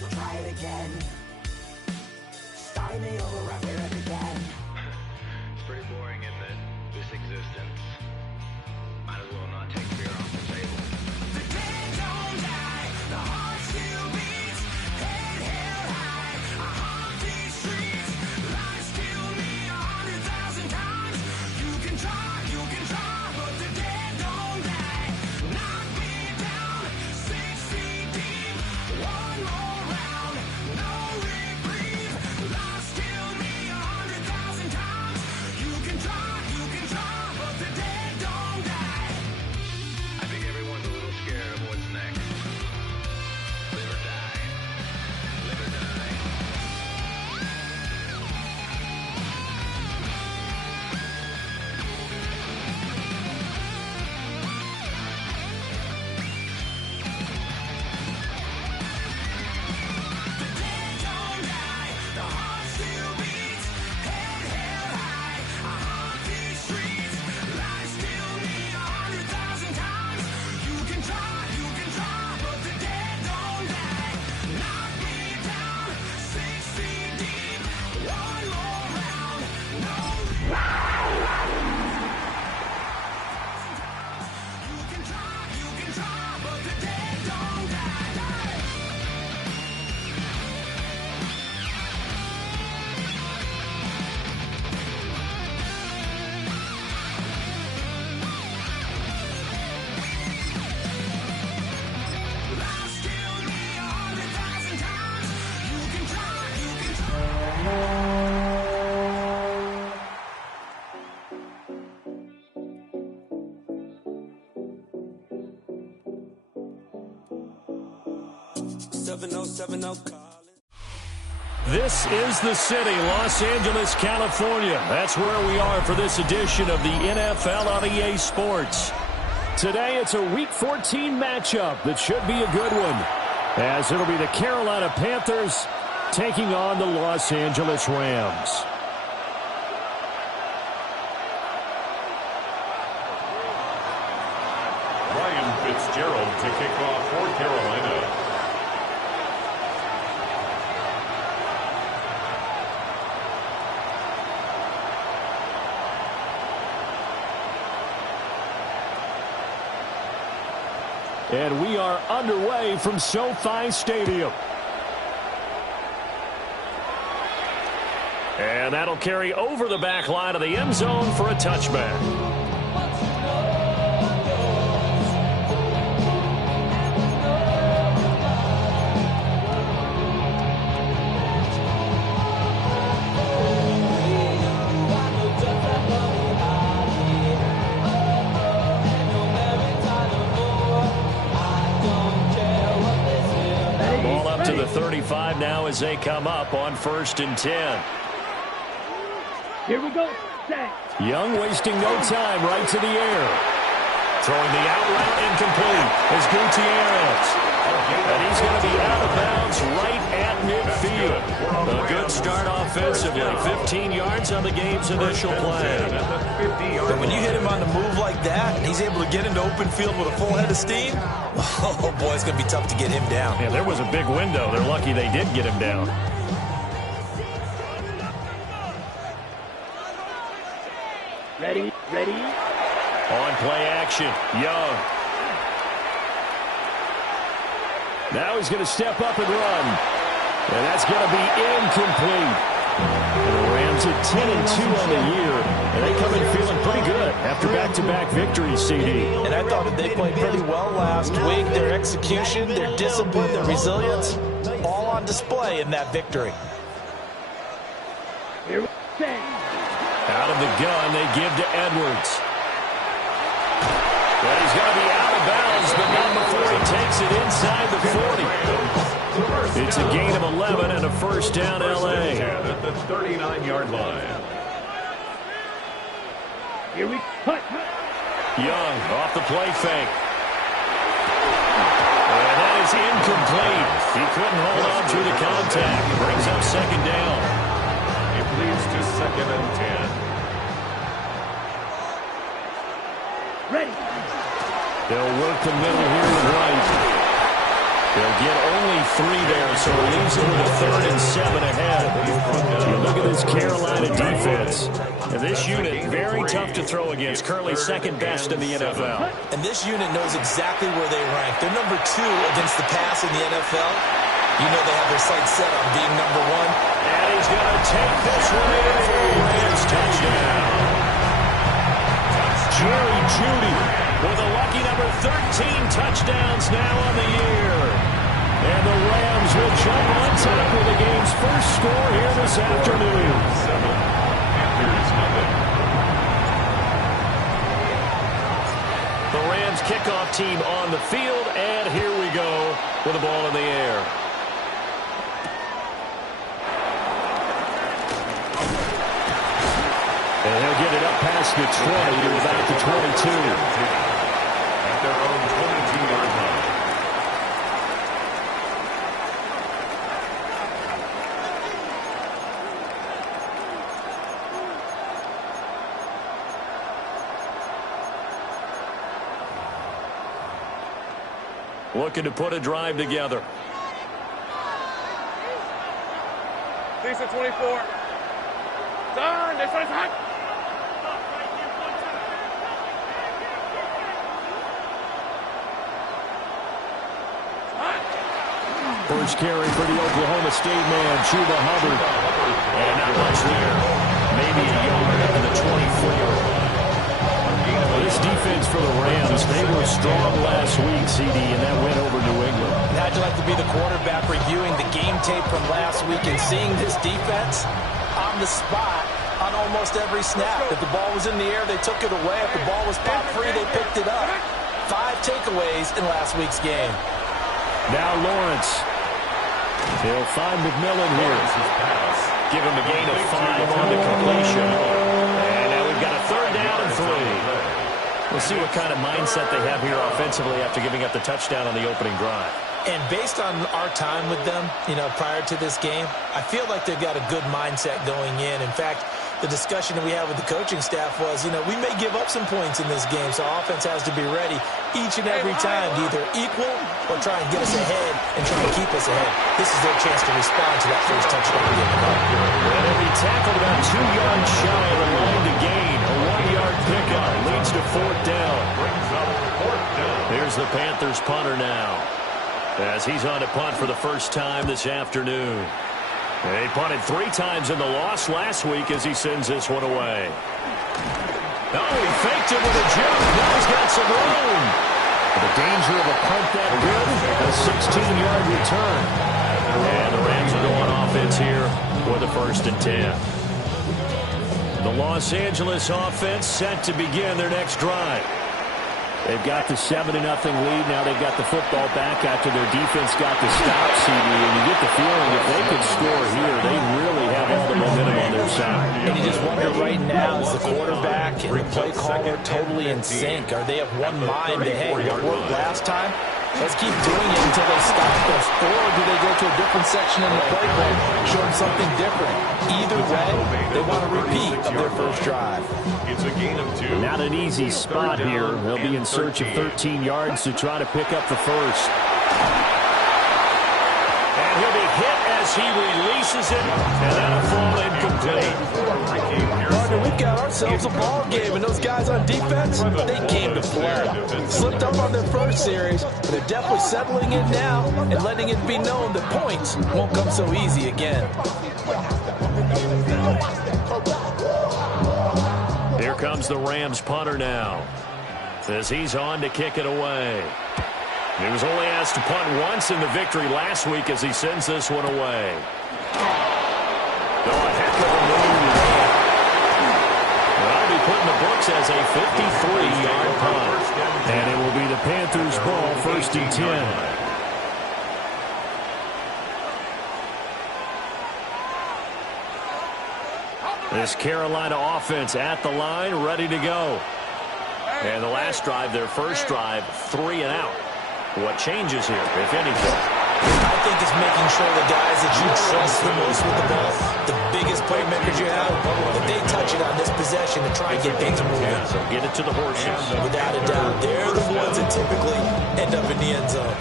we'll try it again. Starting me over right where it began. It's pretty boring, isn't it? This existence. Might as well not take beer off the table. The dead don't die, the heart still beats. Head held high, I haunt these streets. Lies kill me 100,000 times. You can try, but the dead don't die. Knock me down 6 feet deep. One more round, no reprieve. Lies kill me 100,000 times. You can try, but the dead don't die. I think everyone's a little scared of what's next. Live or die. Live or die. The dead don't die, the heart still beats. Head held high, I haunt these streets. Lies kill me 100,000 times. You can try, but the dead don't die. Knock me down 6 feet deep. One more round, no You can try, but the dead don't die. Lies kill me 100,000 times. You can try. This is the city, Los Angeles, California. That's where we are for this edition of the NFL on EA Sports. Today, it's a Week 14 matchup that should be a good one, as it'll be the Carolina Panthers taking on the Los Angeles Rams. Ryan Fitzgerald to kick off for Carolina. And we are underway from SoFi Stadium. And that'll carry over the back line of the end zone for a touchback. Ball up to the 35 now as they come up on 1st and 10. Here we go. Set. Young wasting no time, right to the air. Throwing the out route incomplete is Gutierrez. And he's going to be out of bounds right at midfield. A good start offensively. 15 yards on the game's initial play. But when you hit him on the move like that, and he's able to get into open field with a full head of steam, oh boy, it's going to be tough to get him down. Yeah, there was a big window. They're lucky they did get him down. Ready. On play action, Young. Now he's going to step up and run. And that's going to be incomplete. And the Rams at 10-2 on the year. And they come in feeling pretty good after back-to-back victories, CD. And I thought that they played pretty well last week. Their execution, their discipline, their resilience, all on display in that victory. Here we go. Out of the gun, they give to Edwards. But he's going to be out of bounds, but not before he takes it inside the 40. It's a gain of 11 and a first down, L.A. At the 39-yard line. Here we cut. Young off the play fake. And that is incomplete. He couldn't hold on through the contact. Brings up second down. It leads to 2nd and 10. Ready. They'll work the middle here with Wright. They'll get only 3 there, so it leaves it with a 3rd and 7 ahead. You look at this Carolina defense. And this unit, very tough to throw against, currently 2nd best in the NFL. And this unit knows exactly where they rank. They're number 2 against the pass in the NFL. You know they have their sights set on being number 1. And he's going to take this one in for a Rams touchdown. Jerry Jeudy with a lucky number 13 touchdowns now on the year. And the Rams will jump on top with the game's first score here this afternoon. The Rams kickoff team on the field, and here we go with the ball in the air. And he'll get it up past the 20 to about the 22. At their own 22-yard line. Looking to put a drive together. Decent 24. Done. This one's hot. First carry for the Oklahoma State man, Chuba Hubbard. And not much there. Maybe a yard up to the 24. This defense for the Rams, they were strong last week, CD, and that win over New England. How'd you like to be the quarterback reviewing the game tape from last week and seeing this defense on the spot on almost every snap? If the ball was in the air, they took it away. If the ball was pop free, they picked it up. 5 takeaways in last week's game. Now Lawrence. He'll find McMillan here. Give him a gain of 5 on the completion. And now we've got a 3rd down and 3. We'll see what kind of mindset they have here offensively after giving up the touchdown on the opening drive. And based on our time with them, prior to this game, I feel like they've got a good mindset going in. In fact, the discussion that we had with the coaching staff was, we may give up some points in this game, so our offense has to be ready each and every time to either equal or try and get us ahead and try and keep us ahead. This is their chance to respond to that first touchdown given up. And he'll be tackled about 2 yards shy of the line to gain. A 1-yard pickup leads to 4th down. Here's the Panthers punter now, as he's on to punt for the first time this afternoon. He punted 3 times in the loss last week as he sends this one away. Oh, he faked it with a jump. Now he's got some room. The danger of a punt that good, a 16-yard return. And the Rams are going offense here with a 1st and 10. The Los Angeles offense set to begin their next drive. They've got the 7-0 lead. Now they've got the football back after their defense got the stop, CD. And you get the feeling if they could score here, they really have all the momentum on their side. And you just wonder right now, is the quarterback and the play caller totally in sync? Are they of one mind that, hey, it worked last time? Let's keep doing it until they stop us. Or do they go to a different section in the playbook, show them something different? Either way, they want a repeat of their first drive. It's a gain of 2. Not an easy spot here. They'll be in search of 13 yards to try to pick up the first. And he'll be hit as he releases it, and that'll fall incomplete. Partner, we've got ourselves a ball game, and those guys on defense, they came to play. Slipped up on their first series, but they're definitely settling in now and letting it be known that points won't come so easy again. Here comes the Rams punter now, as he's on to kick it away. He was only asked to punt once in the victory last week as he sends this one away. Oh, a heck of a move. That'll be put in the books as a 53-yard punt. And it will be the Panthers' ball, 1st and 10. This Carolina offense at the line, ready to go. And the last drive, their first drive, 3 and out. What changes here, if anything? I think it's making sure the guys that you trust the most with the ball, the biggest playmakers you have, that they touch it on this possession to try and get things moving. So get it to the horses. Without a doubt, they're the ones that typically end up in the end zone.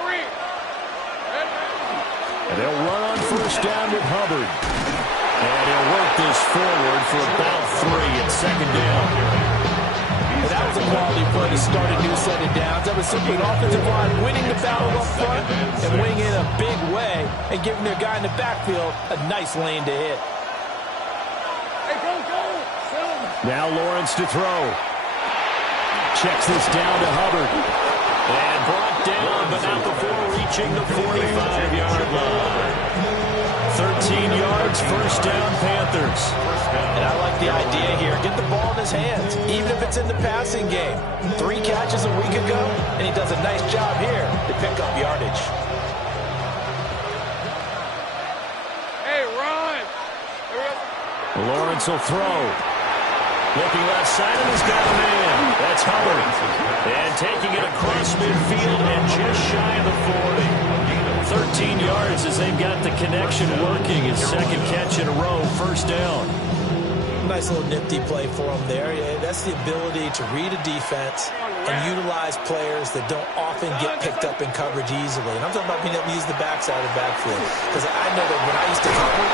three. And they'll run on first down with Hubbard. And he'll work this forward for about 3 at second down. And that was a quality play to start a new set of downs. That was simply an offensive line winning the battle up front and winning in a big way and giving their guy in the backfield a nice lane to hit. Hey, go, go. Now Lawrence to throw. Checks this down to Hubbard. And brought down, but not before reaching the 45-yard line. 13 yards, first down, Panthers. And I like the idea here. Get the ball in his hands, even if it's in the passing game. 3 catches a week ago, and he does a nice job here to pick up yardage. Hey, run. Lawrence will throw. Looking left side, and he's got a man. That's Hubbard. And taking it across midfield and just shy of the 40. 13 yards as they've got the connection working. His second catch in a row, first down. Nice little nifty play for him there. Yeah, that's the ability to read a defense and utilize players that don't often get picked up in coverage easily. And I'm talking about being able to use the backside of the backfield. Because I know that when I used to cover,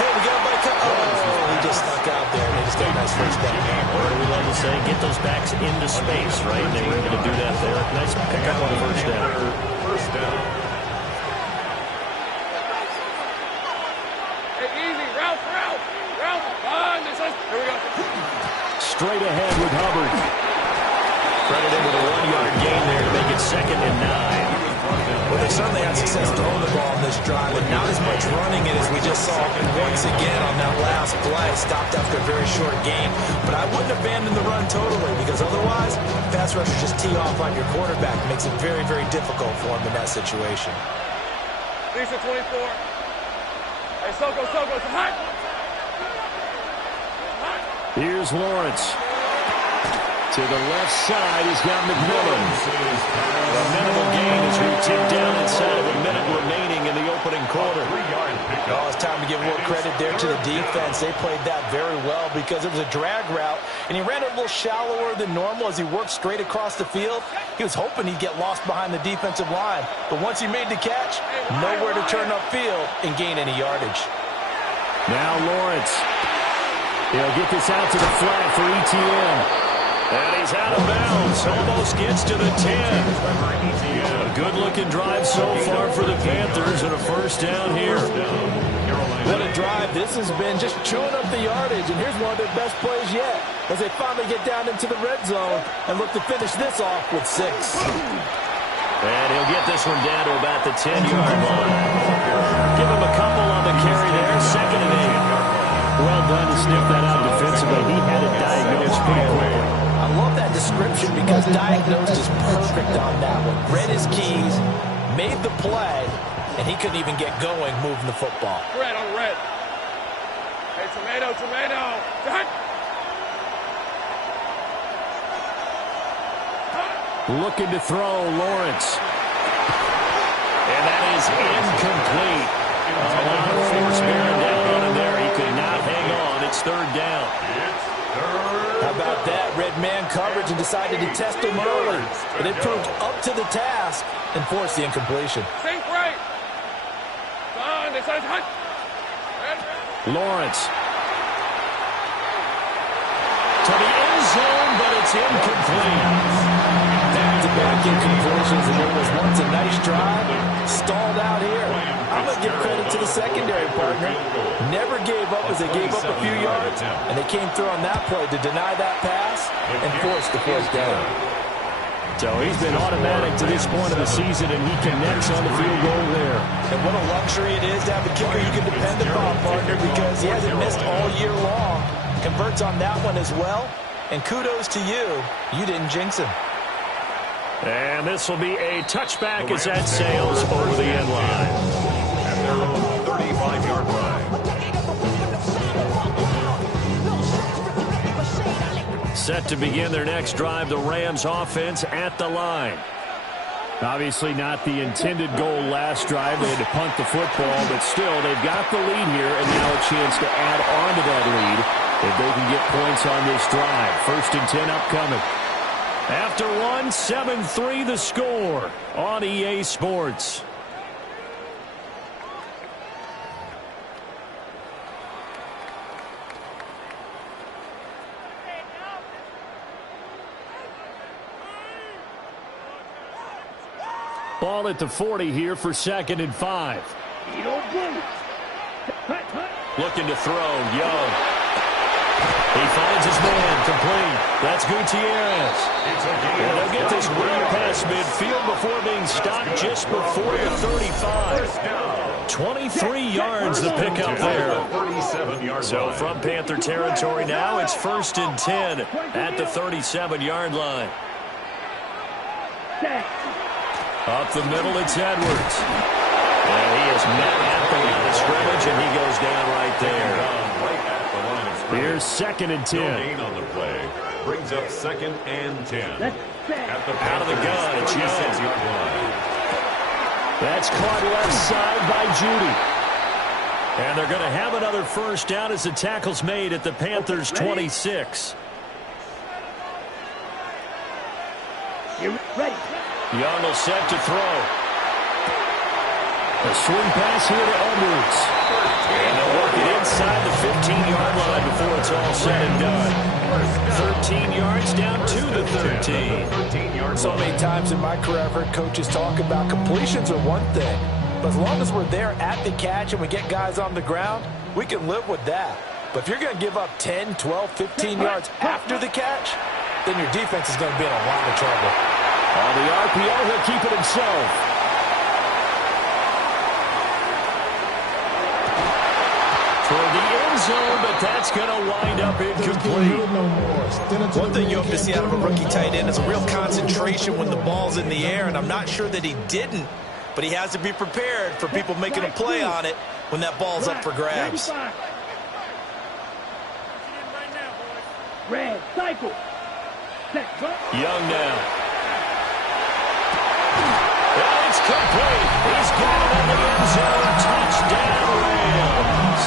hey, we got my cover. Oh, he just snuck out there, and they just got a nice first down. Or do we love to say, get those backs into space, right? They were able to do that there. Nice pickup on the first down. First down. Hey, easy. Route. Here we go. Straight ahead with Hubbard. Credited with a 1-yard gain there to make it 2nd and 9. Well, they certainly had success throwing the ball on this drive, but not as much running it as we just saw once again on that last play. Stopped after a very short game. But I wouldn't abandon the run totally, because otherwise, pass rushers just tee off on your quarterback. It makes it very, very difficult for him in that situation. Lisa 24. Hey, Soko, it's hot. Here's Lawrence. To the left side, he's got McMillan. A minimal gain as we tick down inside of a minute remaining in the opening quarter. Oh, it's time to give more credit there to the defense. They played that very well because it was a drag route, and he ran it a little shallower than normal as he worked straight across the field. He was hoping he'd get lost behind the defensive line, but once he made the catch, nowhere to turn upfield and gain any yardage. Now Lawrence. He'll get this out to the flat for ETN. And he's out of bounds. Almost gets to the 10. A good-looking drive so far for the Panthers and a first down here. What a drive this has been, just chewing up the yardage. And here's one of their best plays yet as they finally get down into the red zone and look to finish this off with 6. And he'll get this one down to about the 10-yard line. Give him a couple on the carry there. 2nd and 8. Well done to sniff that out defensively. He had it diagnosed pretty quickly. I love that description because diagnosed is perfect on that one. Read his keys, made the play, and he couldn't even get going moving the football. Red on red. Hey, tomato. Hot. Looking to throw, Lawrence. And that is incomplete. A lot of force bearing down on him there. He could not hang on. It's 3rd down. How about that? Red man coverage and decided to test him early. But they proved up to the task and forced the incompletion. Think right. They said it's hot. Lawrence. To the end zone, but it's incomplete. Back-to-back incompletions, and there was once a nice drive, stalled out here. I'm going to give credit to the secondary partner. Never gave up as they gave up a few yards, and they came through on that play to deny that pass and force the first down. So he's been automatic to this point of the season, and he connects on the field goal there. And what a luxury it is to have a kicker you can depend upon, partner, because he hasn't missed all year long. Converts on that one as well, and kudos to you. You didn't jinx him. And this will be a touchback as that sails over the end line. At their own 35-yard line. Set to begin their next drive, the Rams offense at the line. Obviously not the intended goal last drive. They had to punt the football, but still they've got the lead here and now a chance to add on to that lead if they can get points on this drive. 1st and 10 upcoming. After one, 7-3 the score on EA Sports. Ball at the 40 here for 2nd and 5. Looking to throw, Young. He finds his man, complete. That's Gutierrez. And they'll get this run past midfield before being stopped just before the 35. 23 yards the pickup there. So from Panther territory now, it's 1st and 10 at the 37-yard line. Up the middle, it's Edwards. And he is met at the line of scrimmage, and he goes down right there. Here's 2nd and 10. No gain on the play. Brings up 2nd and 10. Out of the gun, it's Young. That's caught left side by Judy. And they're going to have another first down as the tackle's made at the Panthers' 26. Young will set to throw. A swing pass here to Edwards. And they'll work it inside the 15-yard line before it's all said and done. 13 yards down to the 13. So many times in my career, I've heard coaches talk about completions are one thing. But as long as we're there at the catch and we get guys on the ground, we can live with that. But if you're going to give up 10, 12, 15 yards after the catch, then your defense is going to be in a lot of trouble. On the RPO, he'll keep it himself. For the end zone, but that's going to wind up incomplete. One thing you hope to see out of a rookie tight end is a real concentration when the ball's in the air, and I'm not sure that he didn't, but he has to be prepared for people making a play on it when that ball's up for grabs. Red, cycle. Young now. And it's complete. He's got it in the end zone. Touchdown, Rams.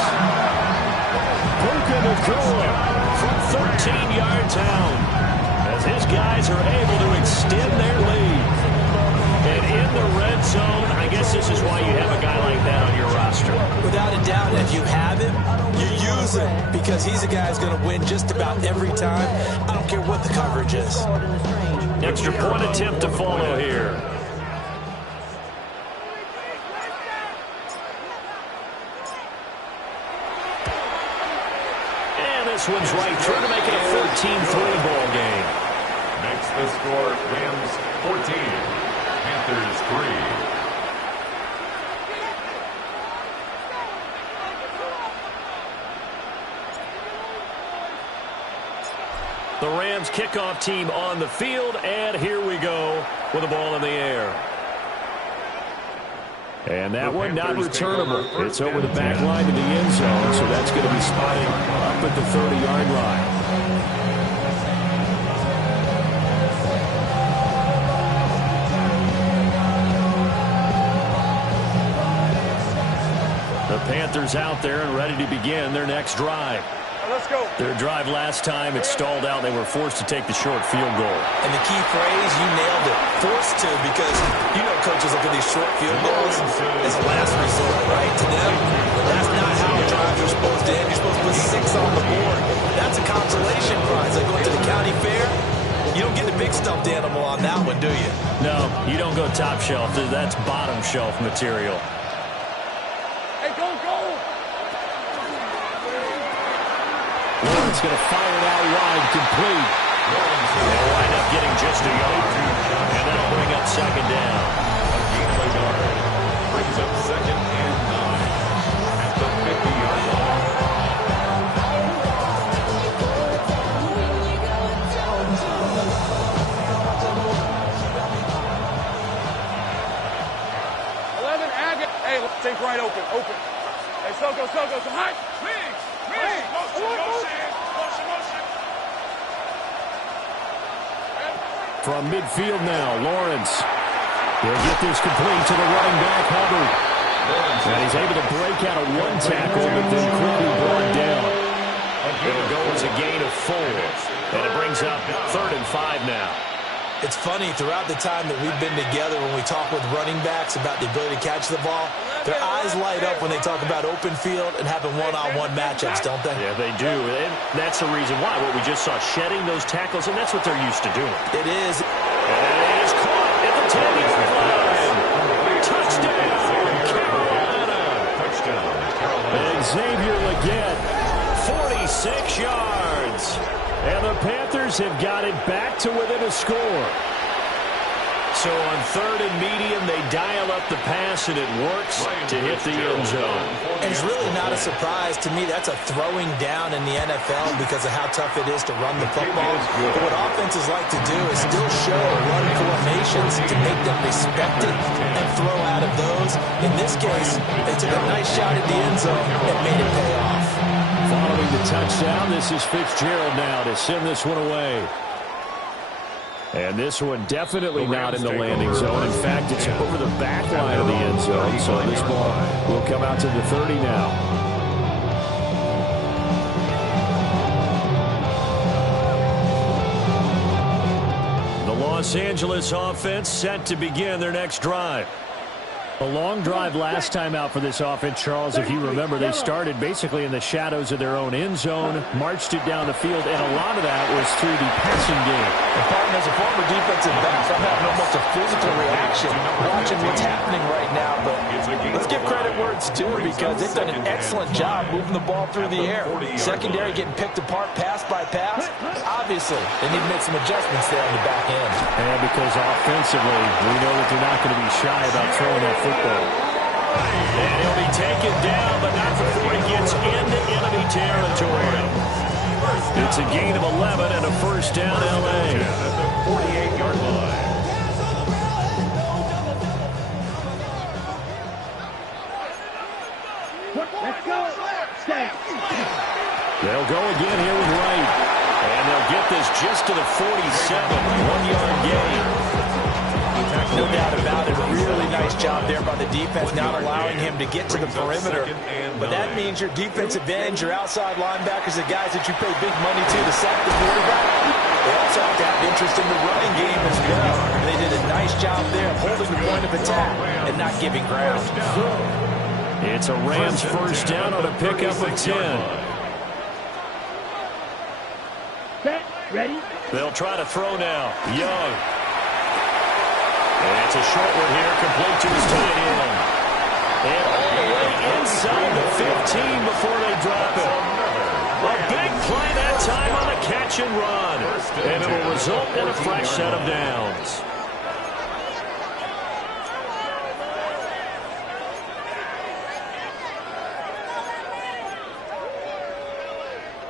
Puka Nacua from 13 yards out as his guys are able to extend their lead. And in the red zone, I guess this is why you have a guy like that on your roster. Without a doubt, if you have him, you use him because he's a guy who's going to win just about every time. I don't care what the coverage is. Extra point attempt to follow here. And this one's right through to make it a 14-3 ball game. Makes the score Rams 14, Panthers 3. The Rams kickoff team on the field, and here we go with the ball in the air. And that one not returnable. It's over the back line to the end zone, so that's going to be spotted up at the 30-yard line. The Panthers out there and ready to begin their next drive. Let's go. Their drive last time, it stalled out. They were forced to take the short field goal. And the key phrase, you nailed it, forced to, because you know coaches look at these short field goals as last resort, right? To them, that's not how drives are supposed to end. You're supposed to put 6 on the board. That's a consolation prize. Like going to the county fair, you don't get the big stuffed animal on that one, do you? No, you don't go top shelf. That's bottom shelf material. Hey, go, go. Lawrence going to fire it out wide, complete. They'll wind up getting just a yard, and that'll bring up 2nd down. Brings up 2nd and 9 at the 50-yard line. Hey, think right open, open. Hey, Soko, come high. From midfield now, Lawrence. He'll get this complete to the running back, Hubbard. And he's able to break out of one tackle, but then quickly brought down. It'll go as a gain of 4. And it brings up 3rd and 5 now. It's funny, throughout the time that we've been together, when we talk with running backs about the ability to catch the ball, their eyes light up when they talk about open field and having one-on-one matchups, don't they? Yeah, they do. And that's the reason why. What we just saw, shedding those tackles, and that's what they're used to doing. It is. And it is caught at the 10-yard line. Touchdown, Carolina. Touchdown, Carolina. Xavier Legette, 46 yards. And the Panthers have got it back to within a score. So on third and medium, they dial up the pass, and it works to hit the end zone. And it's really not a surprise to me. That's a throwing down in the NFL because of how tough it is to run the football. But what offenses like to do is still show run formations to make them respect it and throw out of those. In this case, they took a nice shot at the end zone and made it pay off. Following the touchdown, this is Fitzgerald now to send this one away. And this one definitely not in the landing zone. In fact, it's over the back line of the end zone. So this ball will come out to the 30 now. The Los Angeles offense set to begin their next drive. A long drive last time out for this offense, Charles. If you remember, they started basically in the shadows of their own end zone, marched it down the field, and a lot of that was through the passing game. As a former defensive back, I'm having almost a physical reaction watching what's happening right now. But let's give credit where it's due because they've done an excellent job moving the ball through the air. Secondary getting picked apart pass by pass. Obviously, they need to make some adjustments there on the back end. And because offensively, we know that they're not going to be shy about throwing that football. And he'll be taken down, but not before he gets into enemy territory. It's a gain of 11 and a first down, L.A. At the 48-yard line. Let's go. Stay. They'll go again here with Wright. And they'll get this just to the 47. 1-yard gain. No doubt about it. Really nice job there by the defense, not allowing him to get to the perimeter. But that means your defensive ends, your outside linebackers, the guys that you pay big money to sack the quarterback, they also have to have interest in the running game as well. And they did a nice job there of holding the point of attack and not giving ground. It's a Rams first down on a pickup of 10. Set. Ready. They'll try to throw now. Young. And it's a short one here, complete to his tight end. And all the way inside the 15 before they drop it. A big play that time on the catch and run. And it'll result in a fresh set of downs.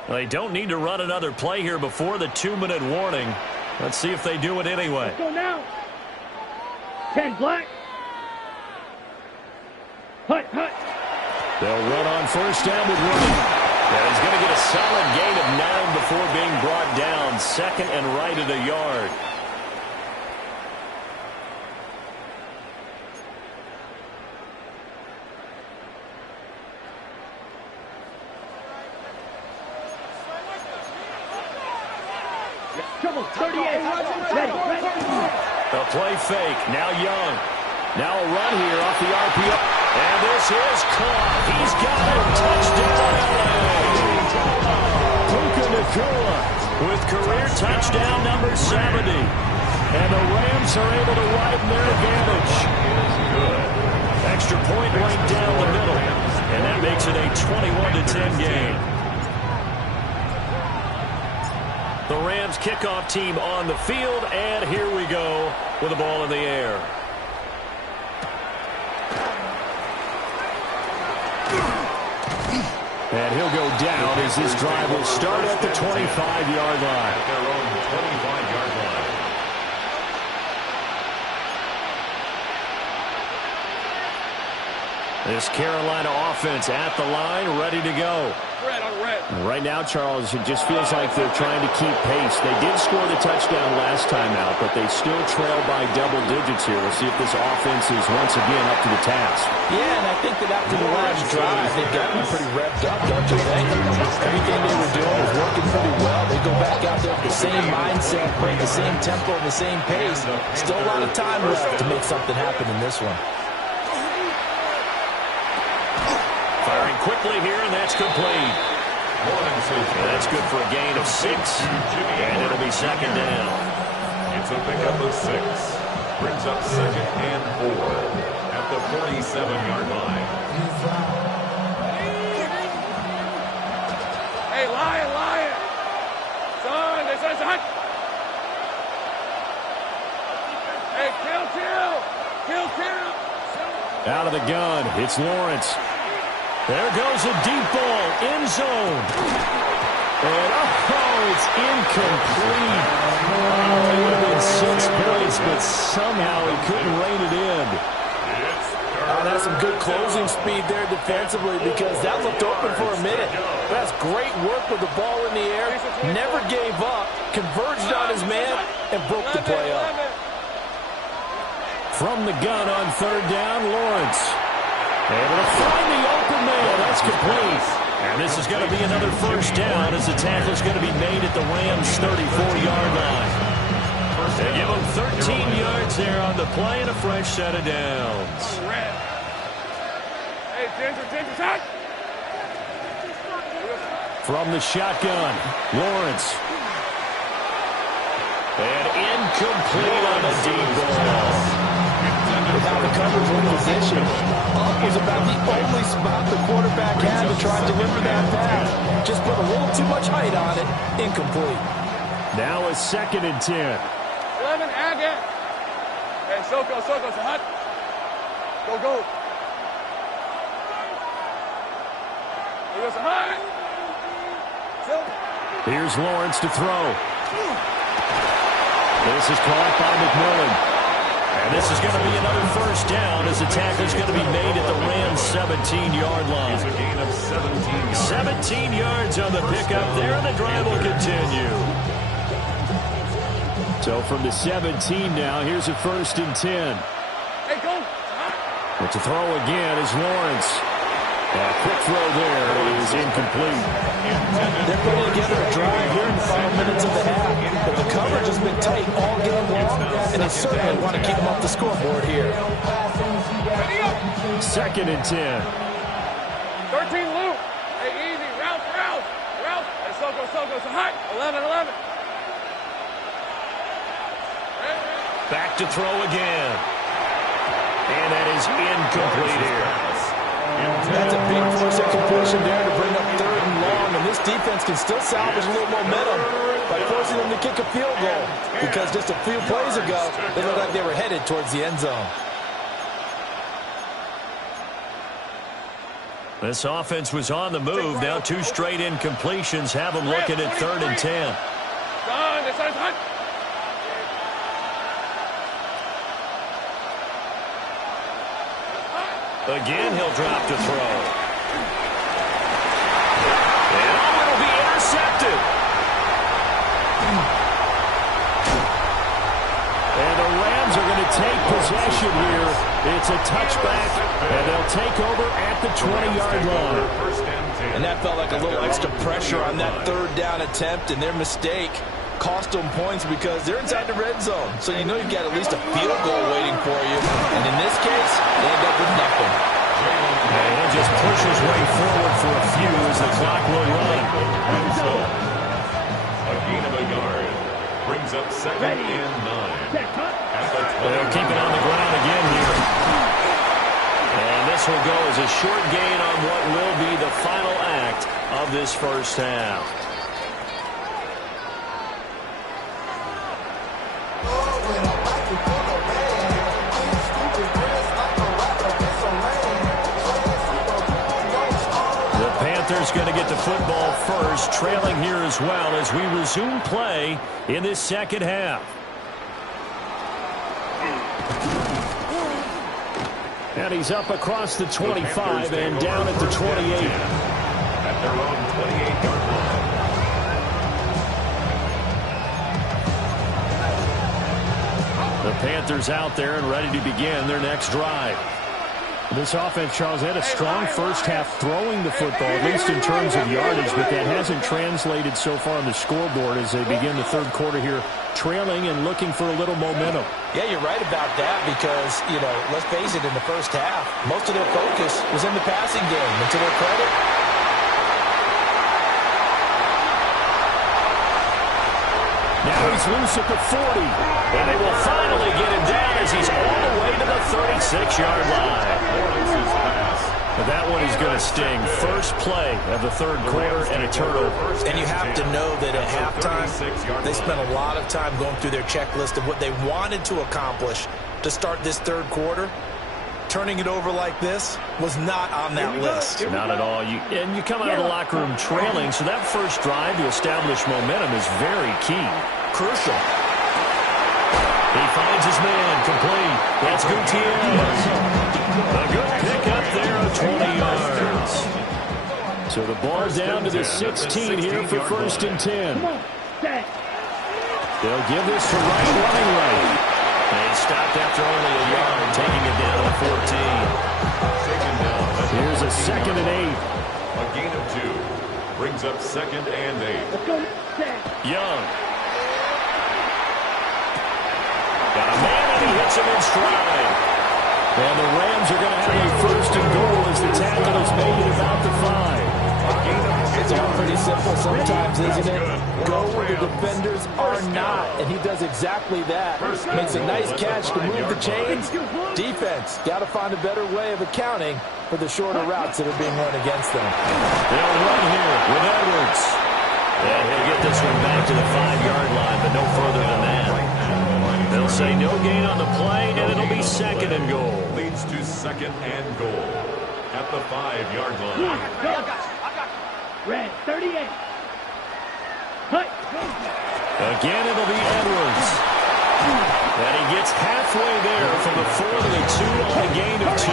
They don't need to run another play here before the 2-minute warning. Let's see if they do it anyway. Let's go now. 10 black. Hut, hut. They'll run on first down with Rooney. And he's going to get a solid gain of 9 before being brought down. Second and right at a yard. Trouble. 38. Ready. A play fake. Now Young. Now a run here off the RPO. And this is caught. He's got it. Touchdown, LA. Puka Nacua with career touchdown number 70. And the Rams are able to widen their advantage. Extra point right down the middle. And that makes it a 21-10 game. The Rams kickoff team on the field, and here we go with the ball in the air. And he'll go down as this drive will start at the 25-yard line. At their own 25-yard line. This Carolina offense at the line, ready to go. Red on red. Right now, Charles, it just feels like they're trying to keep pace. They did score the touchdown last time out, but they still trail by double digits here. We'll see if this offense is once again up to the task. Yeah, and I think that after the last drive, they've gotten pretty revved up, don't you think? Everything they were doing was working pretty well. They go back out there with the same mindset, playing the same tempo, the same pace. Still a lot of time left to make something happen in this one. Firing quickly here, and that's complete. That's good for a gain of 6, and it'll be second down. It's a pickup of 6. Brings up 2nd and 4 at the 47-yard line. Hey, Lion. Son, they said it's a hunt. Hey, kill. Out of the gun, it's Lawrence. There goes a deep ball, end zone. And, it's incomplete. It would have been 6 points, but somehow he couldn't rein it in. That's some good closing speed there defensively because that looked open for a minute. That's great work with the ball in the air. Never gave up, converged on his man, and broke the play up. From the gun on third down, Lawrence. Able to find the open man. That's complete. And this is going to be another first down as the tackle is going to be made at the Rams' 34-yard line. They give him 13 yards there on the play and a fresh set of downs. Hey, Ginger, touch. From the shotgun, Lawrence. And incomplete on the deep ball. Without the coverage in position, up was about the only spot the quarterback had to try to deliver that pass. Just put a little too much height on it. Incomplete. Now a 2nd and 10. 11, Agate. Hey, Soko, it's a hut. Go. Here's a hut. Here's Lawrence to throw. This is caught by McMillan. And this is going to be another first down as the tackle is going to be made at the Rams' 17-yard line. It's a gain of 17 yards. 17 yards on the pickup there, and the drive will continue. So from the 17 now, here's a 1st and 10. Hey, go. But to throw again is Lawrence. A quick throw there is incomplete. They're putting together a drive here in the final minutes of the half. But the coverage has been tight all game long, and they certainly want to keep them off the scoreboard here. 2nd and 10. 13, Luke. Hey, easy. Route. Hey, Soko, it's a hut. 11. Back to throw again. And that is incomplete here. That's a big force of completion there to bring up 3rd and long, and this defense can still salvage a little momentum by forcing them to kick a field goal because just a few plays ago, they looked like they were headed towards the end zone. This offense was on the move. Now 2 straight incompletions have them looking at 3rd and 10. Son, they said it's a hut. Again, he'll drop to throw. And it'll be intercepted. And the Rams are going to take possession here. It's a touchback, and they'll take over at the 20-yard line. And that felt like a little extra pressure on that 3rd down attempt, and their mistake cost them points because they're inside the red zone. So you know you've got at least a field goal waiting for you. And in this case, they end up with nothing. And he'll just push his way forward for a few as the clock will run. A gain of a yard. Brings up 2nd and 9. They'll keep it on the ground again here. And this will go as a short gain on what will be the final act of this first half. Panthers going to get the football first, trailing here as well as we resume play in this second half. And he's up across the 25 and down at the 28. At their own 28-yard line. The Panthers out there and ready to begin their next drive. This offense, Charles, had a strong first half throwing the football, at least in terms of yardage, but that hasn't translated so far on the scoreboard as they begin the third quarter here, trailing and looking for a little momentum. Yeah, you're right about that because, let's face it, in the first half, most of their focus was in the passing game. And to their credit, now he's loose at the 40, and they will finally get him down as he's all the way to the 36-yard line. But that one is going to sting. First play of the third quarter and a turnover. And you have to know that at halftime, they spent a lot of time going through their checklist of what they wanted to accomplish to start this third quarter. Turning it over like this was not on that list. Not at all. And you come out of the locker room trailing, so that first drive to establish momentum is very key. Crucial. He finds his man, complete. That's Gutierrez. A good pickup there of 20 yards. So the ball down to the 16 here for first and 10. They'll give this to Wright running right. They stopped after only a yard, taking it down to the 14. Here's a second and 8. A gain of 2 brings up second and 8. Young. Got a man and he hits him in stride. And the Rams are going to have a first and goal as the tackle is made at about the 5. It's all pretty simple sometimes, isn't it? Go where the defenders are not, and he does exactly that. Makes a nice catch to move the chains. Defense, got to find a better way of accounting for the shorter routes that are being run against them. They'll run here with Edwards. And he'll get this one back to the 5-yard line, but no further than that. They'll say no gain on the play, and it'll be second and goal. Leads to second and goal at the 5-yard line. Red 38. Hut. Again, it'll be Edwards. And he gets halfway there from the 4 to the 2 on a gain of 2.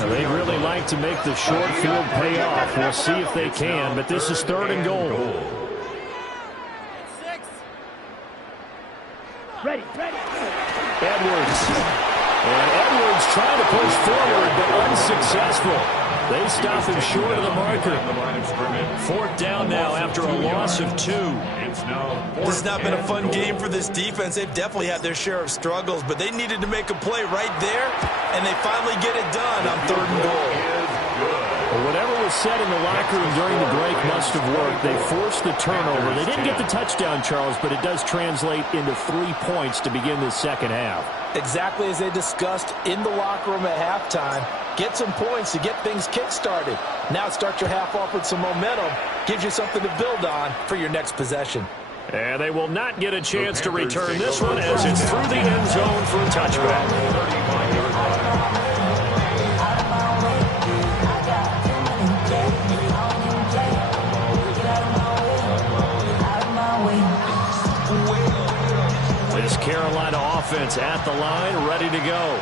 Now, they really like to make the short field pay off. We'll see if they can, but this is third and goal. Ready. Edwards. And Edwards trying to push forward, but unsuccessful. They stop him short of the marker. Fourth down now after a loss of 2. This has not been a fun game for this defense. They've definitely had their share of struggles, but they needed to make a play right there, and they finally get it done on third and goal. Well, whatever was said in the locker room during the break must have worked. They forced the turnover. They didn't get the touchdown, Charles, but it does translate into 3 points to begin the second half. Exactly as they discussed in the locker room at halftime. Get some points to get things kick-started. Now start your half off with some momentum. Gives you something to build on for your next possession. And they will not get a chance to return this one as it's through the end zone for a touchback. This Carolina offense at the line, ready to go.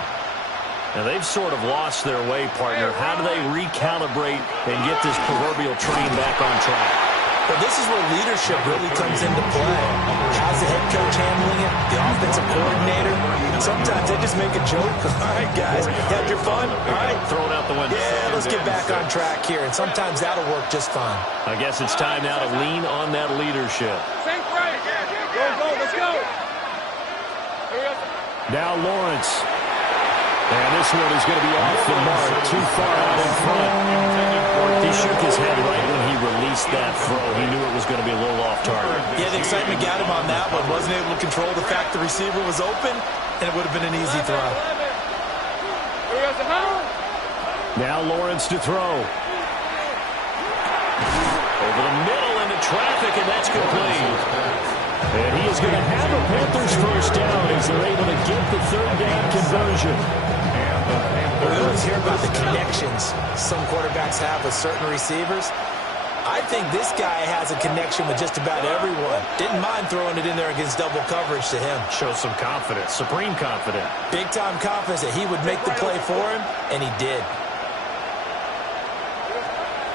Now, they've sort of lost their way, partner. How do they recalibrate and get this proverbial train back on track? Well, this is where leadership really comes into play. How's the head coach handling it? The offensive coordinator? Sometimes they just make a joke. All right, guys, had your fun? All right. Throw it out the window. Yeah, let's get back on track here. And sometimes that'll work just fine. I guess it's time now to lean on that leadership. Think right. Go, let's go. Now Lawrence. And this one is going to be off the mark, too far out in front. He shook his head right when he released that throw. He knew it was going to be a little off target. Yeah, the excitement got him on that one. Wasn't able to control the fact the receiver was open, and it would have been an easy throw. Now Lawrence to throw. Over the middle into traffic, and that's complete. And he is going to have a Panthers first down as they're able to get the third down conversion. We always hear about the connections some quarterbacks have with certain receivers. I think this guy has a connection with just about everyone. Didn't mind throwing it in there against double coverage to him. Shows some confidence, supreme confidence. Big-time confidence that he would make the play for him, and he did.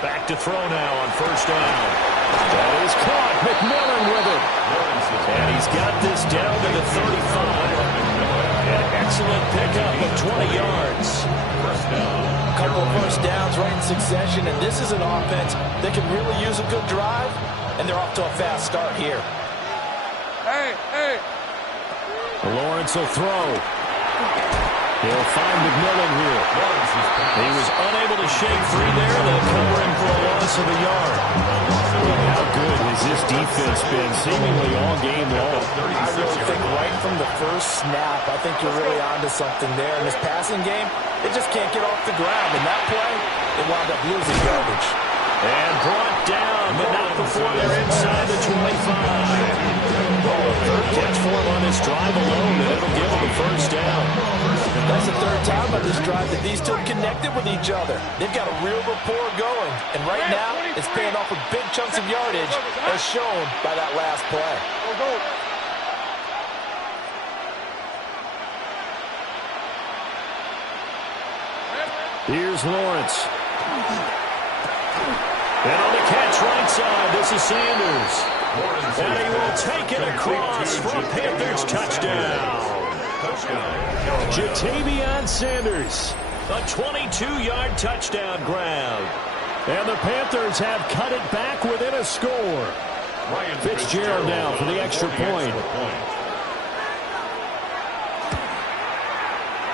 Back to throw now on first down. That is caught. McMillan with it. And he's got this down to the 35. An excellent pickup of 20 yards. A couple of first downs right in succession, and this is an offense that can really use a good drive, and they're off to a fast start here. Hey. Lawrence will throw. He'll find McMillan here. He was unable to shake free there. They'll cover him for a loss of a yard. How good has this defense been seemingly all game long? I really think right from the first snap, I think you're really onto something there. In this passing game, it just can't get off the ground. In that play, it wound up losing yardage. And brought down, but not before they're inside the 25. Third catch for him on this drive alone, and it'll give him the first down. That's the third time on this drive that these two have connected with each other. They've got a real rapport going, and right now it's paying off with big chunks of yardage, as shown by that last play. Here's Lawrence. And on the catch right side, this is Sanders. And he will take it across for a Panthers touchdown. Ja'Tavion Sanders, a 22-yard touchdown grab. And the Panthers have cut it back within a score. Fitzgerald now for the extra point.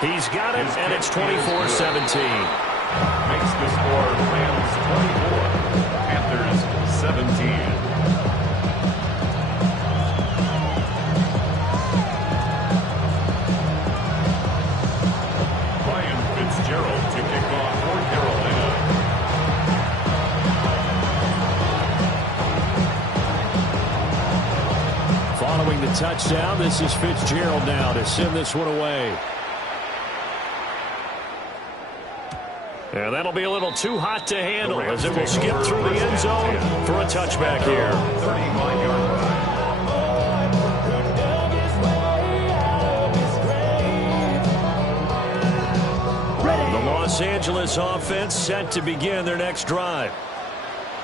He's got it, and it's 24-17. Makes the score Rams 24, Panthers 17. Fitzgerald to kick off for Carolina. Following the touchdown, this is Fitzgerald now to send this one away. And that'll be a little too hot to handle as it will skip through the end zone for a touchback here. 35-yard line. The Los Angeles offense set to begin their next drive.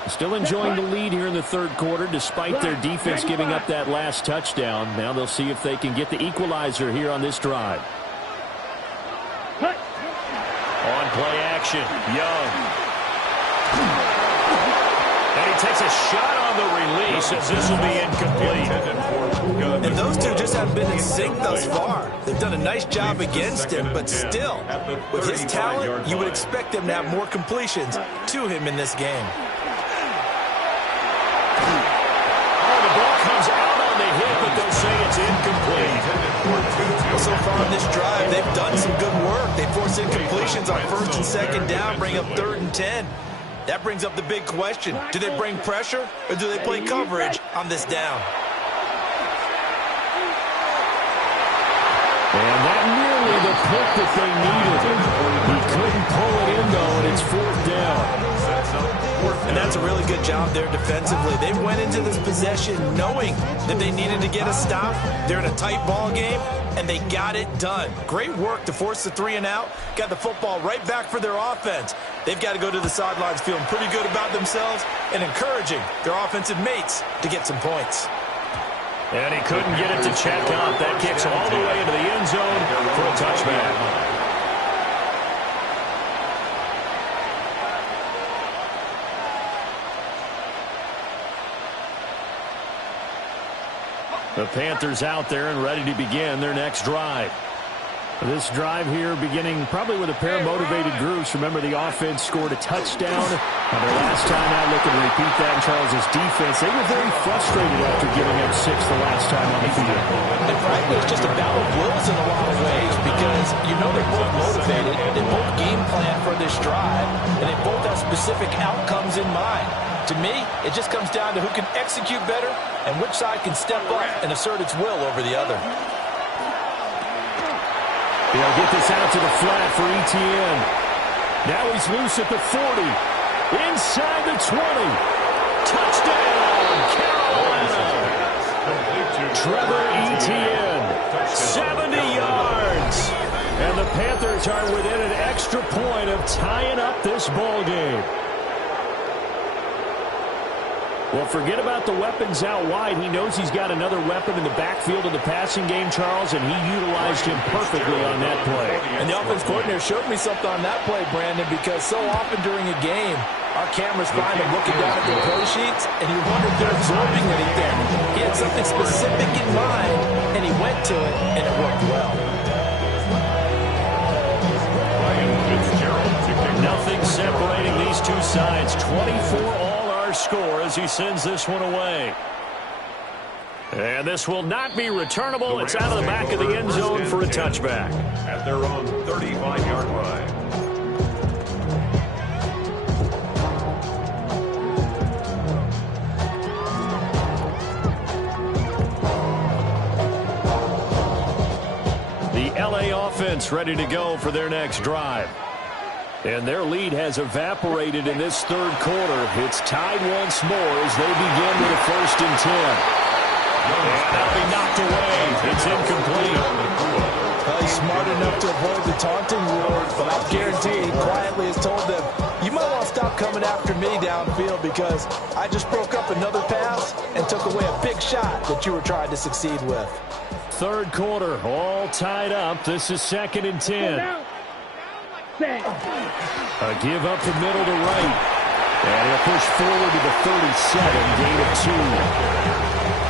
Still enjoying the lead here in the third quarter despite their defense giving up that last touchdown. Now they'll see if they can get the equalizer here on this drive. On play action, Young. And he takes a shot on the release as this will be incomplete. And those two just haven't been in sync thus far. They've done a nice job against him, but still, with his talent, you would expect them to have more completions to him in this game. Oh, the ball comes out on the hit, but they'll say it's incomplete. So far in this drive, they've done some good work. They force incompletions on first and second down, bring up 3rd and 10. That brings up the big question. Do they bring pressure or do they play coverage on this down? And that nearly the pick that they needed. He couldn't pull it in, though, and it's 4th down. And that's a really good job there defensively. They went into this possession knowing that they needed to get a stop. They're in a tight ball game, and they got it done. Great work to force the 3 and out. Got the football right back for their offense. They've got to go to the sidelines feeling pretty good about themselves and encouraging their offensive mates to get some points. And he couldn't get it to check out. That kicks all the way into the end zone for a touchback. The Panthers out there and ready to begin their next drive. This drive here beginning probably with a pair of motivated groups. Remember, the offense scored a touchdown. Their last time out, looking to repeat that in Charles's defense. They were very frustrated after giving up 6 the last time on the field. And frankly, it's just a battle of wills in a lot of ways because you know they're both motivated. They both game plan for this drive, and they both have specific outcomes in mind. To me, it just comes down to who can execute better and which side can step up and assert its will over the other. He'll get this out to the flat for Etienne. Now he's loose at the 40. Inside the 20. Touchdown, Carolina. Trevor Etienne, 70 yards. And the Panthers are within an extra point of tying up this ball game. Well, forget about the weapons out wide. He knows he's got another weapon in the backfield of the passing game, Charles, and he utilized him perfectly on that play. And the offense coordinator showed me something on that play, Brandon, because so often during a game, our cameras find him looking down at their play sheets, and you wonder if they're absorbing anything. He had something specific in mind, and he went to it, and it worked well. Nothing separating these two sides. 24 all our score as he sends this one away. And this will not be returnable. It's out of the back of the end zone for a touchback. At their own 35-yard line. The LA offense ready to go for their next drive. And their lead has evaporated in this third quarter. It's tied once more as they begin with a 1st and 10. And that'll be knocked away. It's incomplete. He's smart enough to avoid the taunting rule, but I guarantee he quietly has told them, you might want to stop coming after me downfield because I just broke up another pass and took away a big shot that you were trying to succeed with. Third quarter, all tied up. This is 2nd and 10. A give up the middle to right. And he'll push forward to the 37, gain of 2.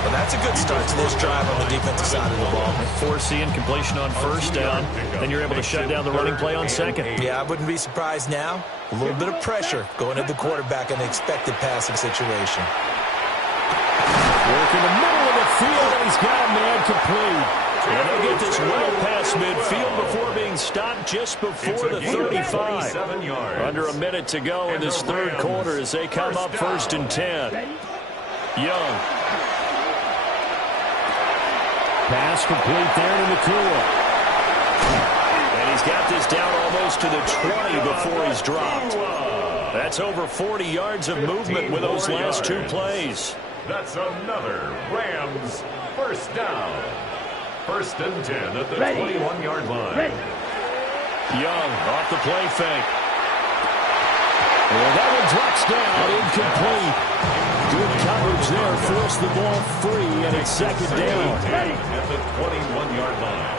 Well, that's a good start to this drive on the defensive side of the ball. Forcing completion on 1st down. Then you're able to shut down the running play on 2nd. Yeah, I wouldn't be surprised now. A little bit of pressure going at the quarterback in an expected passing situation. Work in the middle of the field, and he's got a man complete. And they'll get this well past midfield before being stopped just before the 35. Under a minute to go in this third quarter as they come up 1st and 10. Young. Pass complete there to Nakua. And he's got this down almost to the 20 before he's dropped. That's over 40 yards of movement with those last 2 plays. That's another Rams 1st down. 1st and 10 at the 21-yard line. Young off the play fake. And that one drops down, incomplete. Good coverage there, forced the ball free, and it's 2nd down. At the 21-yard line.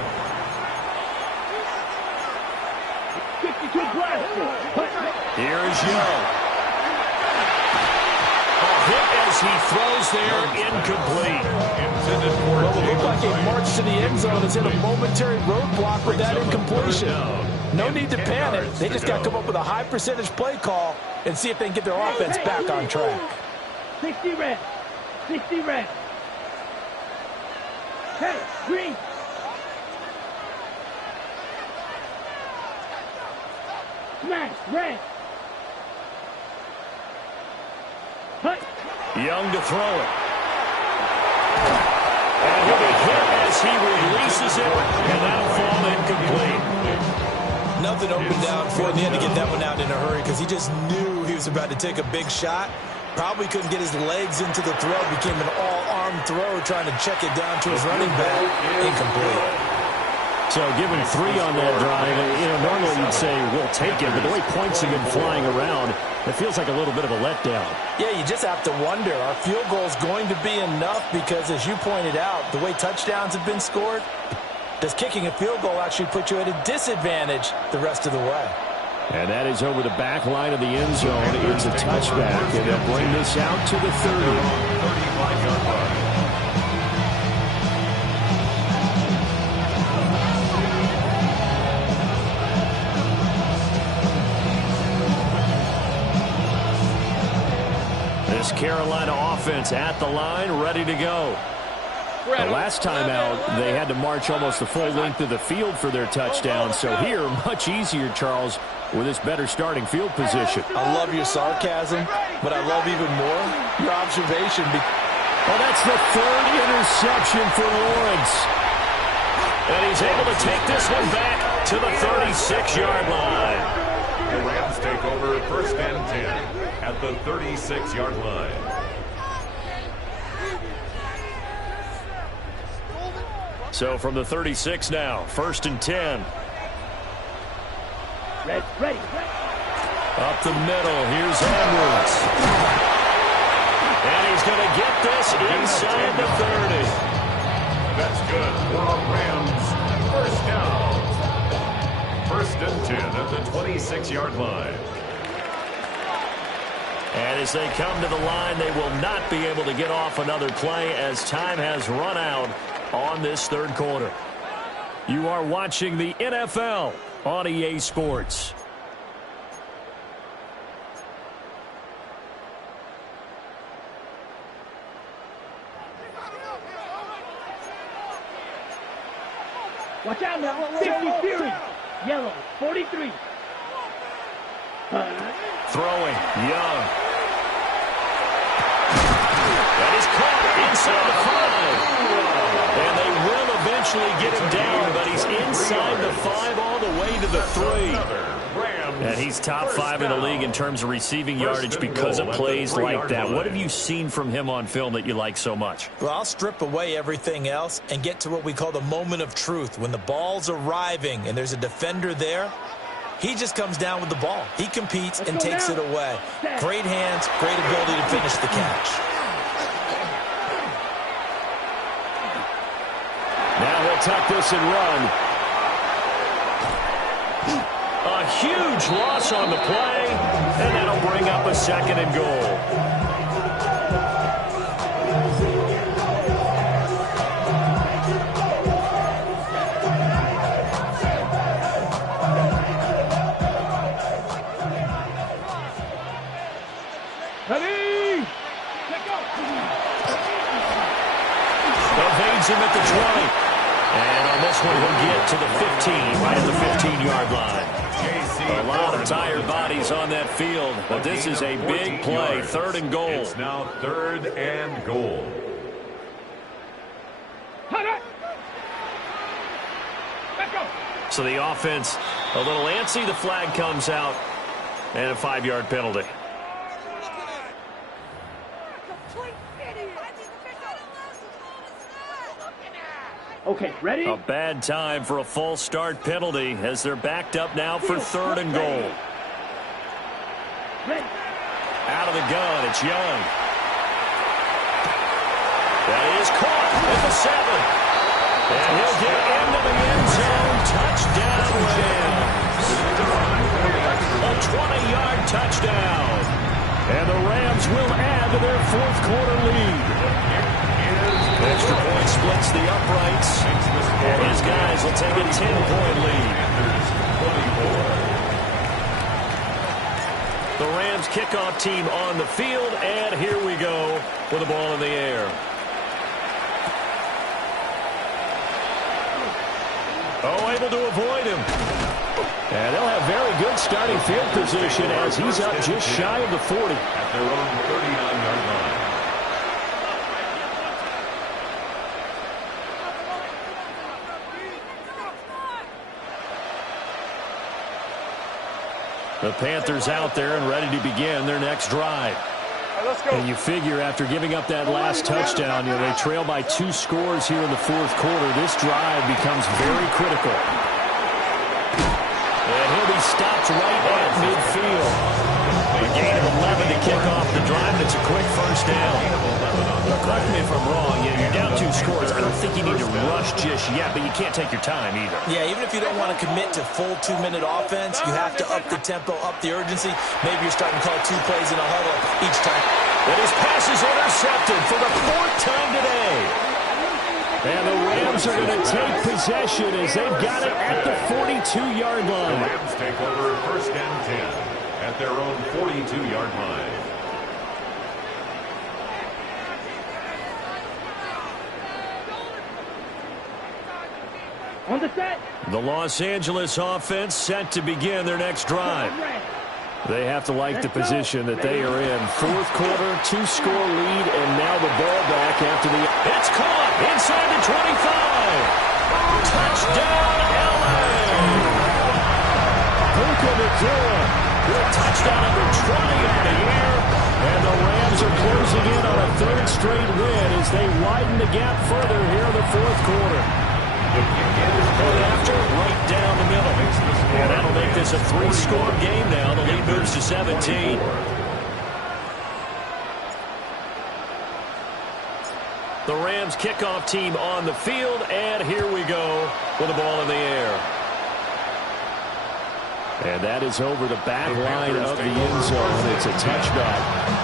52 Here is Young. Hit as he throws there, incomplete. Well, it looked like a march to the end zone is in a momentary roadblock with that incompletion. No need to panic. They just got to come up with a high percentage play call and see if they can get their offense back on track. 60 red. 60 red. Hey, green. Smash, red. Hut. Young to throw it. And he'll be hit as he releases it, and that'll fall incomplete. Nothing open downfield. He had to get that one out in a hurry because he just knew he was about to take a big shot. Probably couldn't get his legs into the throw. Became an all-arm throw trying to check it down to his running back. Incomplete. So given 3 on that drive, normally you'd say we'll take it, but the way points have been flying around, it feels like a little bit of a letdown. Yeah, you just have to wonder, are field goals going to be enough? Because as you pointed out, the way touchdowns have been scored, does kicking a field goal actually put you at a disadvantage the rest of the way? And that is over the back line of the end zone. It's a touchback, and they'll bring this out to the 30. 35-yard line. This Carolina offense at the line, ready to go. The last time out, they had to march almost the full length of the field for their touchdown. So here, much easier, Charles, with this better starting field position. I love your sarcasm, but I love even more your observation. Well, that's the 3rd interception for Lawrence. And he's able to take this one back to the 36-yard line. The Rams take over 1st and 10 at the 36-yard line. So from the 36 now, 1st and 10. Red, ready. Up the middle, here's Edwards. And he's going to get this inside the 30. That's good for a Rams first down. First and 10 at the 26-yard line. And as they come to the line, they will not be able to get off another play as time has run out on this third quarter. You are watching the NFL on EA Sports. Watch out now. 50 Fury. Yellow. 43. Throwing. Young. That is caught inside the 5. And they will eventually get him down, but he's inside the 5 all the way to the 3. And he's top 5 in the league in terms of receiving yardage because of plays like that. What have you seen from him on film that you like so much? Well, I'll strip away everything else and get to what we call the moment of truth. When the ball's arriving and there's a defender there, he just comes down with the ball. He competes and takes it away. Great hands, great ability to finish the catch. Now he'll tuck this and run. A huge loss on the play, and that'll bring up a second and goal. Evades him at the 20. And on this one, he'll get to the 15, right at the 15-yard line. A lot of tired bodies on that field, but this is a big play, third and goal. It's now third and goal. So the offense a little antsy. The flag comes out, and a 5-yard penalty. Okay, ready? A bad time for a false start penalty as they're backed up now for third and goal. Ready. Out of the gun, it's Young. That is caught at the 7. And he'll get into the end zone. Touchdown, Rams. A 20-yard touchdown. And the Rams will add to their fourth quarter lead. Extra point splits the uprights, and his guys will take a 10-point lead. The Rams kickoff team on the field, and here we go with the ball in the air. Oh, able to avoid him. And they'll have very good starting field position as he's up just shy of the 40. At their own 39-yard line. The Panthers out there and ready to begin their next drive. Let's go. And you figure after giving up that last touchdown, they trail by 2 scores here in the fourth quarter. This drive becomes very critical. And he'll be stopped right at midfield. A gain of 11 to kick off the drive. It's a quick first down. Correct me if I'm wrong. You're down 2 scores. I don't think you need to rush just yet, but you can't take your time either. Yeah, even if you don't want to commit to full 2-minute offense, you have to up the tempo, up the urgency. Maybe you're starting to call 2 plays in a huddle each time. And his pass is intercepted for the 4th time today. And the Rams are going to take possession as they've got it at the 42-yard The line. Rams take over first and 10 at their own 42-yard line. On the set. The Los Angeles offense set to begin their next drive. They have to like the position that they are in. Fourth quarter, 2-score lead, and now the ball back after the... It's caught inside the 25. Touchdown, L.A. Puka Nacua with a touchdown number 20 on the year. And the Rams are closing in on a 3rd straight win as they widen the gap further here in the fourth quarter. Going after right down the middle. And that'll make this a 3-score game now. The lead moves to 17. Rams kickoff team on the field, and here we go with the ball in the air. And that is over the back line of the end zone. It's a touchback,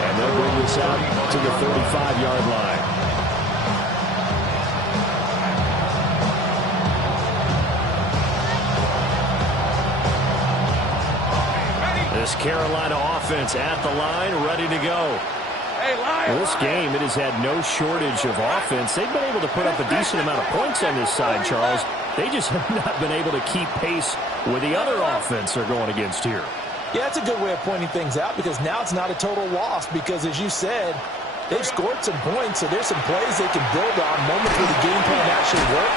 and they'll bring this out to the 35-yard line. This Carolina offense at the line, ready to go. This game, it has had no shortage of offense. They've been able to put up a decent amount of points on this side, Charles. They just have not been able to keep pace with the other offense they're going against here. Yeah, that's a good way of pointing things out because now it's not a total loss because, as you said, they've scored some points, so there's some plays they can build on, moments where the game plan actually worked.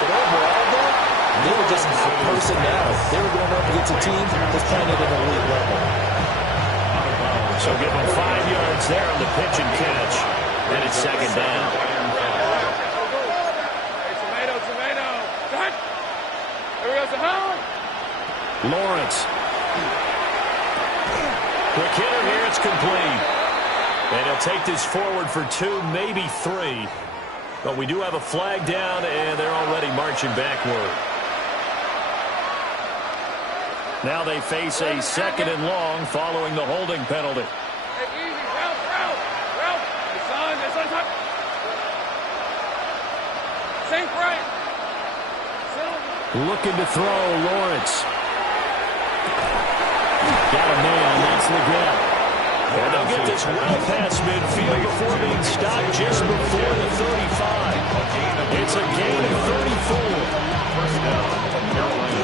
But overall, though, they were just out personnel. They were going up against a team that's playing at an elite level. So give them 5 yards there on the pitch and catch. And it's second down. Tomato. Cut. There we go, Sahal. Lawrence. Quick hitter here, it's complete. And he'll take this forward for 2, maybe 3. But we do have a flag down, and they're already marching backward. Now they face a second and long following the holding penalty. Hey, easy. Ralph. It's on top. Sink right. Looking to throw, Lawrence. Got a man, that's the get. And they'll get this well past midfield before being stopped just before the 35. It's a gain of 34. First down, Carolina.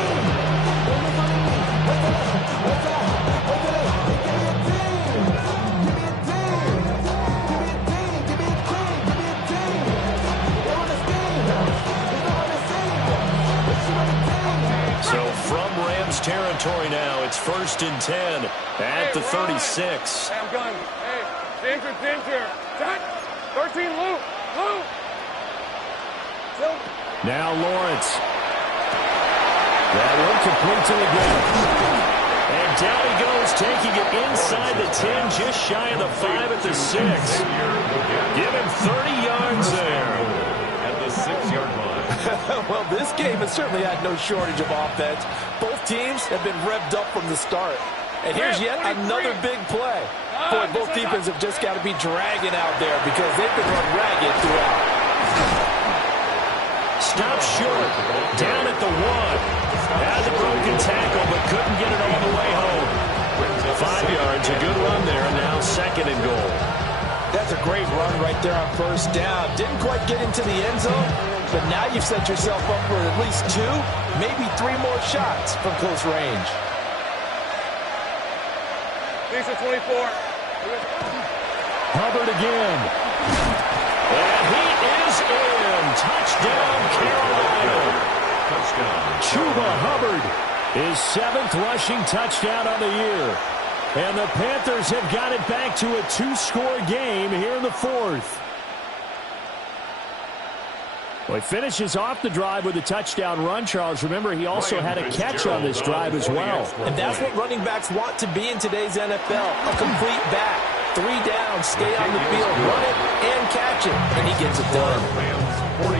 So from Rams territory now, it's 1st and 10 at the 36. Hey, I'm gun. Hey, danger. Cut. 13, Lou. Now Lawrence. That one complete to the ground. And down he goes, taking it inside the 10, just shy of the 5 at the 6. Give him 30 yards there. At the 6-yard line. Well, this game has certainly had no shortage of offense. Both teams have been revved up from the start. And here's yet another big play. Boy, both defenses have just got to be dragging out there because they've been run ragged throughout. Stopped short, down at the 1. Had the broken tackle, but couldn't get it all the way home. 5 yards, a good run there, and now 2nd and goal. That's a great run right there on 1st down. Didn't quite get into the end zone, but now you've set yourself up for at least 2, maybe 3 more shots from close range. Lisa 24. Hubbard again. And he is in. Touchdown, Carolina. Touchdown. Chuba Hubbard, his 7th rushing touchdown on the year. And the Panthers have got it back to a 2-score game here in the 4th. Well, he finishes off the drive with a touchdown run, Charles. Remember, he also had a catch on this drive as well. And that's what running backs want to be in today's NFL, a complete back. 3 down, stay on the field, run it, and catch it. And he gets it done.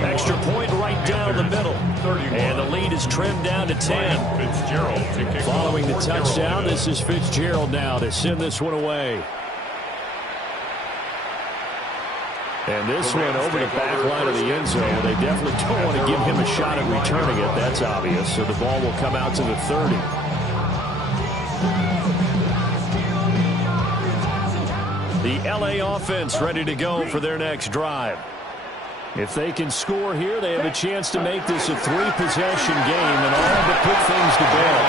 Extra point right down the middle. And the lead is trimmed down to 10. Following the touchdown, this is Fitzgerald now to send this one away. And this one over the back line of the end zone. They definitely don't want to give him a shot at returning it. That's obvious. So the ball will come out to the 30. The LA offense ready to go for their next drive. If they can score here, they have a chance to make this a 3-possession game and all but put things to bed.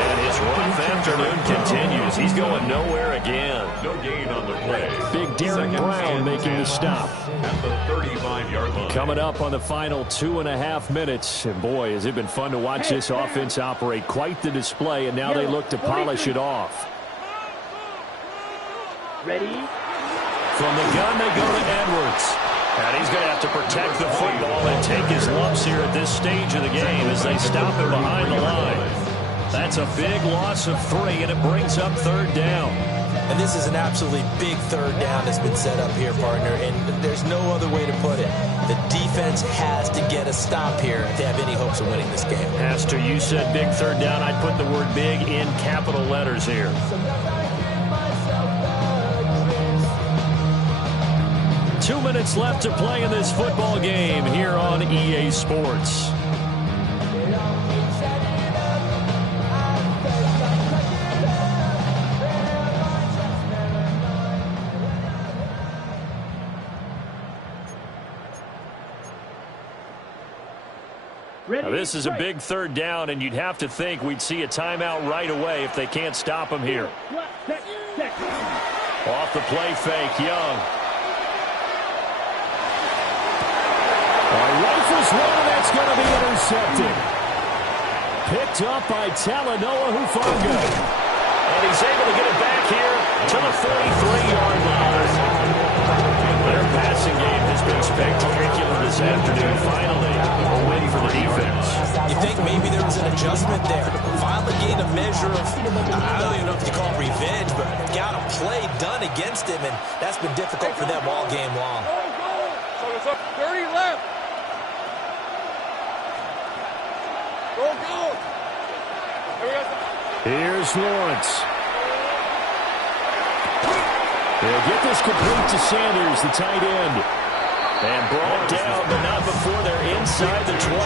And his rough afternoon continues. He's going nowhere again. No gain on the play. Big Derek Brown making the stop. At the 35-yard line. Coming up on the final 2.5 minutes. And boy, has it been fun to watch this offense operate. Quite the display, and now they look to polish it off. Ready? From the gun, they go to Edwards. And he's going to have to protect the football and take his lumps here at this stage of the game as they stop him behind the line. That's a big loss of 3, and it brings up third down. And this is an absolutely big third down that's been set up here, partner, and there's no other way to put it. The defense has to get a stop here if they have any hopes of winning this game. Has to. You said big third down. I'd put the word big in capital letters here. Two minutes left to play in this football game here on EA Sports. Now, this is a big third down, and you'd have to think we'd see a timeout right away if they can't stop him here. Off the play fake, Young. Rifles one, that's going to be intercepted. Picked up by Talanoa Hufanga. And he's able to get it back here to the 33-yard line. Their passing game has been spectacular this afternoon. Finally, a win for the defense. You think maybe there was an adjustment there? Finally gained a measure of, I don't even know if you call it revenge, but got a play done against him, and that's been difficult for them all game long. So it's up 30 left. Go. Here's Lawrence. They'll get this complete to Sanders, the tight end. And brought down, but not before they're inside the 25.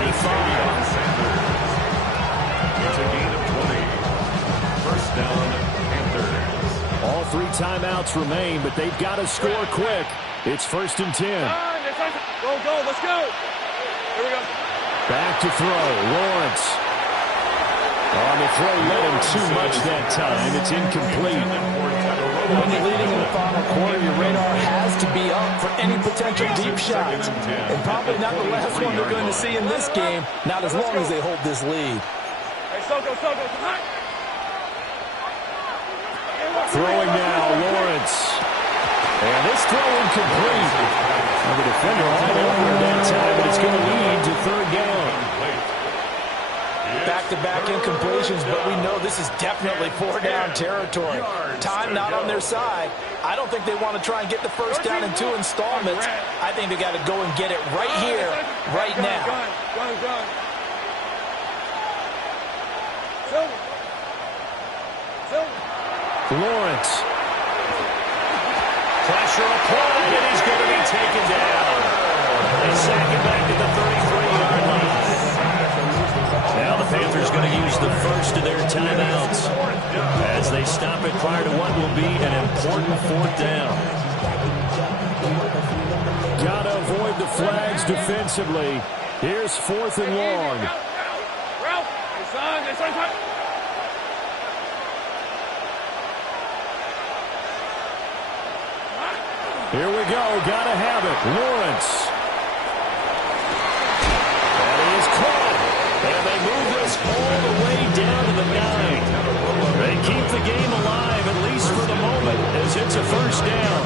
It's a gain of 20. First down, Panthers. All 3 timeouts remain, but they've got to score quick. It's 1st and 10. Go, let's go. Here we go. Back to throw, Lawrence. On the throw, led him too much that time. It's incomplete. When you're leading in the final quarter, your radar has to be up for any potential deep shots. And probably not the last one they're going to see in this game, not as long as they hold this lead. Hey, Soko, hot. Throwing now, Lawrence. And this throw incomplete. Now the defender all over that time, but it's going to lead to third down. Back-to-back incompletions, but we know this is definitely 4-down territory. Time not on their side. I don't think they want to try and get the first down in 2 installments. I think they got to go and get it right here, right now. Lawrence. Pressure applied, and he's going to be taken down. They sack him back at the 33-yard line. Now the Panthers going to use the first of their timeouts as they stop it prior to what will be an important 4th down. Got to avoid the flags defensively. Here's 4th and long. Ralph, his son. Here we go. Got to have it. Lawrence. That is caught. And they move this all the way down to the 9. They keep the game alive, at least for the moment, as it's a first down.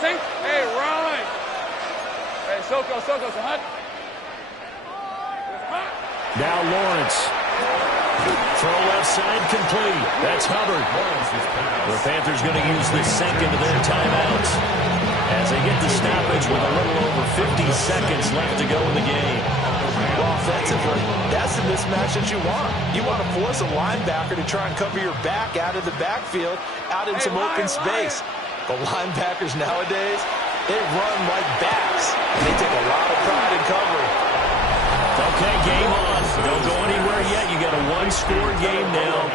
Sink. Hey, Ron. Hey, Soko, hot. Now Lawrence. Throw left side complete. That's Hubbard. The Panthers going to use the second of their timeouts as they get the stoppage with a little over 50 seconds left to go in the game. Well, offensively, that's the mismatch that you want. You want to force a linebacker to try and cover your back out of the backfield, out in some open space. But linebackers nowadays, they run like backs, and they take a lot of pride in covering. Okay, game on. Don't go anywhere yet. You got a one-score game now.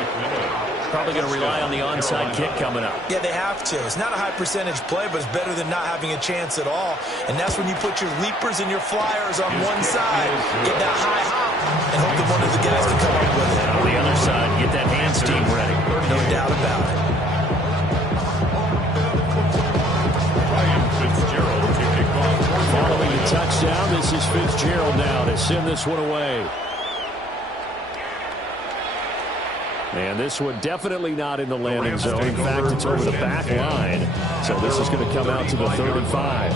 Probably going to rely on the onside kick coming up. Yeah, they have to. It's not a high percentage play, but it's better than not having a chance at all. And that's when you put your leapers and your flyers on one side, get that high hop, and hope that one of the guys can come up with it. On the other side, get that hands team ready. No doubt about it. Following a touchdown, this is Fitzgerald now to send this one away. And this one definitely not in the landing zone. In fact, it's over the back line. So this is going to come out to the 35.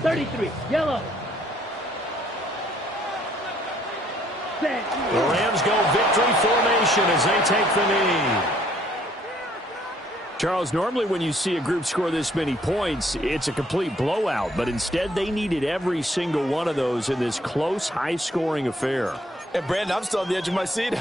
33, yellow. Set. The Rams go victory formation as they take the knee. Charles, normally when you see a group score this many points, it's a complete blowout. But instead, they needed every single one of those in this close, high-scoring affair. And, Brandon, I'm still on the edge of my seat.